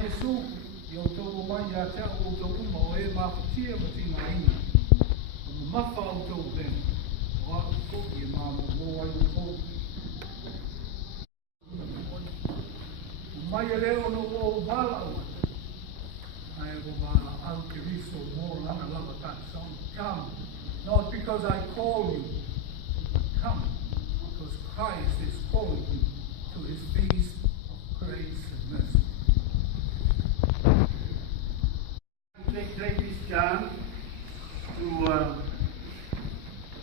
Yesu, yo tō mai a te o tō uma o e mawhatia ma tina ina. O mawha o tō ven, o a ko i e mā mo ai o tō. O mai e leo no o wala o. Ai o wala au ke riso mō lana lava that song. Come, not because I call you. Come, because Christ is calling you to his feast of grace and mercy. Take this chance to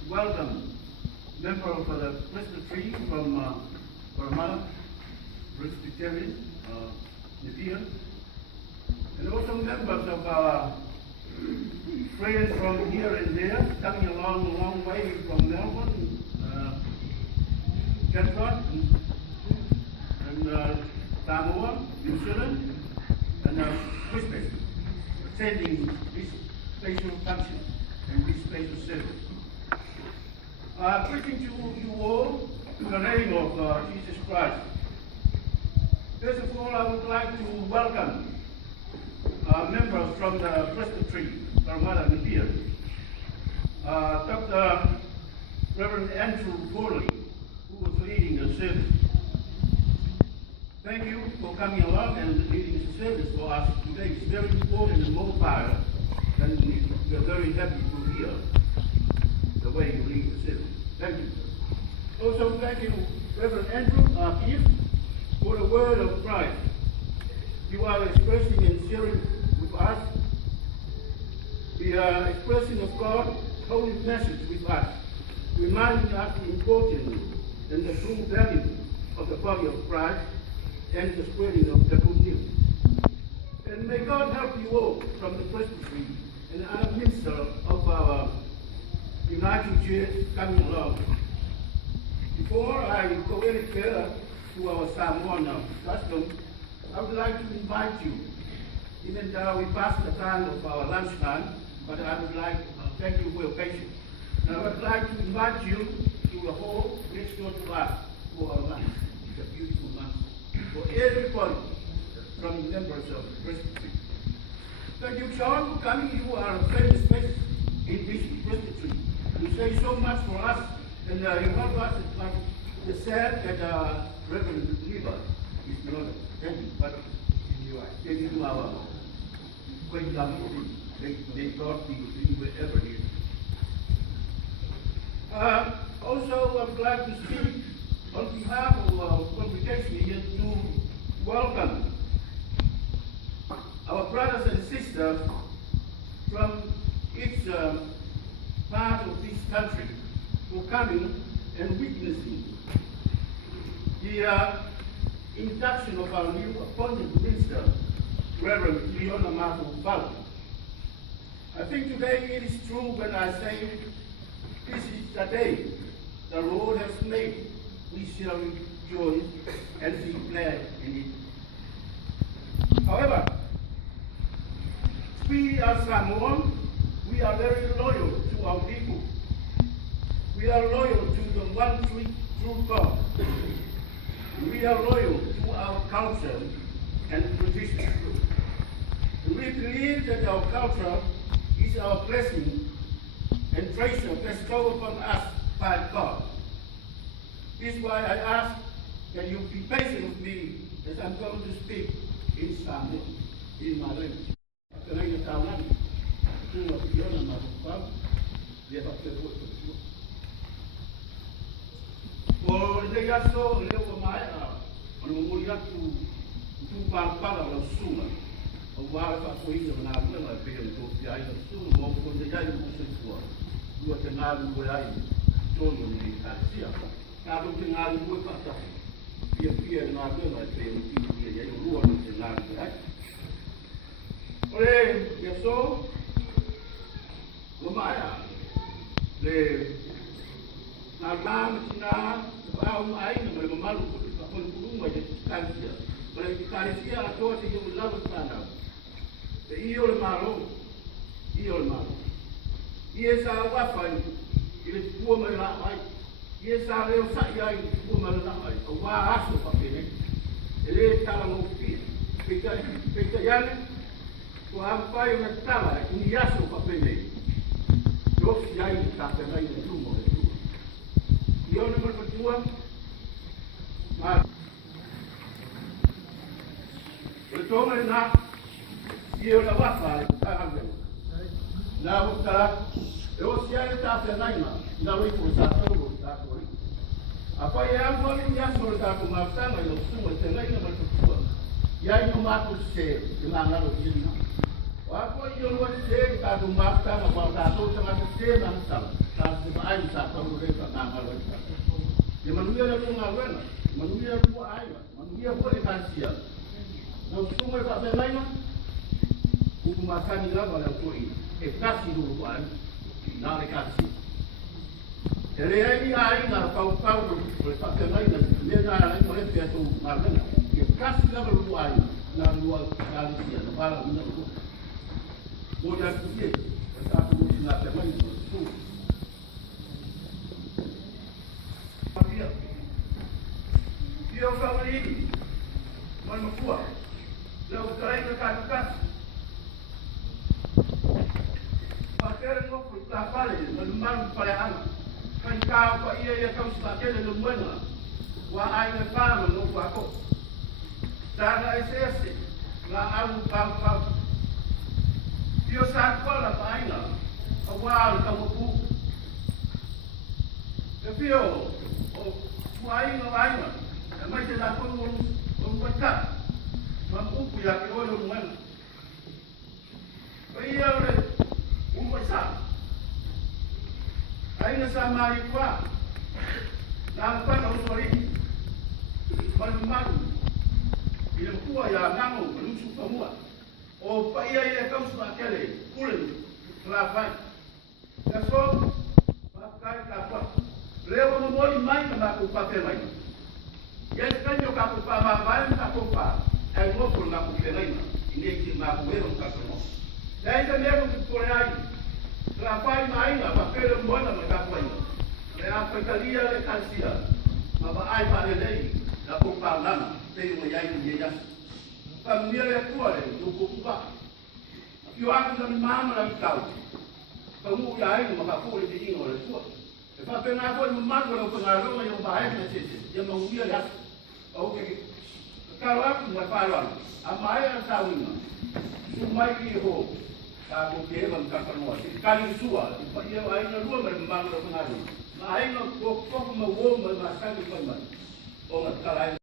welcome member of the Presbytery from Parramatta, Presbyterian, Nepean, and also members of our friends from here and there, coming along a long way from Melbourne, Cape and Samoa, New Zealand, and Brisbane, attending this special function and this special service. Greeting to you all in the name of Jesus Christ. First of all, I would like to welcome members from the Presbytery, Parramatta, Nepean. Dr. Reverend Andrew Corley, who was leading the service. Thank you for coming along and leading the service for us today. It's very important and mobile, and we are very happy to hear the way you lead the service. Thank you. Also, thank you, Reverend Andrew here, for the word of Christ. You are expressing and sharing with us the expression of God's holy message with us, reminding us the importance and the true value of the body of Christ and the spreading of the good news. And may God help you all from the Presbytery and our minister of our United Church coming along. Before I go any further to our Samoan custom, I would like to invite you, even though we passed the time of our lunchtime, but I would like to thank you for your patience. And I would like to invite you to the hall next door to us for our lunch. It's a beautiful lunch for everybody from the members of the Presbytery. Thank you, Sean, for coming. You are a famous face in this Presbytery. You say so much for us, and you help us like the sad that Reverend Lever is not. Thank you. But thank you to our great family. May God be with you wherever you are. Also, I'm glad to speak on behalf of our congregation here to welcome our brothers and sisters from each part of this country for coming and witnessing the induction of our new appointed minister, Reverend Leona Mafu. I think today it is true when I say this is the day the Lord has made. We shall rejoice and be glad in it. However, we as Samoan, we are very loyal to our people. We are loyal to the one true God. We are loyal to our culture and tradition. We believe that our culture is our blessing and treasure bestowed upon us by God. This is why I ask that you be patient with me as I'm going to speak in Samoan, in my language. O le aso le o mai o no mo ia tu para o suma o wa fa ko i na na na pe o to ia i tu mo ko le ia i mo se tua tu te na lu ia i to no ni ka sia ka lu te na lu pa ta pia na na pe o ti ia i lu no te na lu ia ore ia so o mai le na na au mai no me malu ko ko mai de kansia pero que parecía a todos que yo lado sana y yo le malo y esa agua fai y le tuvo me la mai y esa leo sa ya y tuvo me la mai o va aso pa pene ele estaba no pie Pika yale, ko ampai una tala, ni yaso pa pene. Dos yai ta te mai ni tumo le tu. Yo no me patua. Ma. Le toma na. Yo la wafa ta hambe. Na uta. Dos yai ta te mai ma. Na wi ko sa to ta ko. Apa yang mo ni yaso ta ko ma sa ma yo tumo te mai na ma tu. Yai no mato se, que na ngalo yini. Wa ko yo lo se ka do mata ma ba ta to ta se na sa. Ta se ba ai sa ko ro ka na ngalo. Ye manuia le ko ngalo, manuia ko ai, manuia ko le kan sia. No sumo ka se lai na. Ku ma ka ni la ba la ko i. E kasi do ai. Na le kasi. Ele ai ai na pau ko pa te lai na. Ne na ai ko le te to ma na. Kasi na berluai na luar kali dia na para mina ko mo ya kuye ta ko na te mai tu dia ka wali man makua la utrai ka ka pakere no ko ta pale man man pale ana kan ka pa ia ka usa kele no mwana wa ai na fama no ko Dana esse, lá há pau. E eu sabe qual é a paina? A uau, tá o cu. Eu vi o aina. É mais de lá como botar. Mas o cu já que olho no ano. Aí eu botar. Aí nessa maricua. Lá para o sori. Mas o ia kuwa ya nango lusu pamua o pa ia kau suka kele kulen lafai ya so pa kai ka pa leo mo moi mai na ku pa te mai ya kanyo ka ku pa ma ba na ku pa ai mo ku na ku te mai ni ki ma ku ero ka no dai ka me ku ku ai lafai mai na pa kele mo na ka pa ni le a pa kalia le kansia ma ba ai pa le dei na ku pa lana tem uma iaia de dia. Família é tua, do Cuba. E o ato da mama na tal. Como o iaia, uma folha de dinheiro, olha sua. Eu faço pena agora, no mato, eu vou na rua, eu vou a essa, eu não ia já. Ok. Caraca, não é para a maia está uma. O mais que errou. Tá, porque eu não quero nós. Cari sua. Eu ainda não me mando na rua. Mas aí não, como uma woman, mas sabe como é. Ou uma caralho.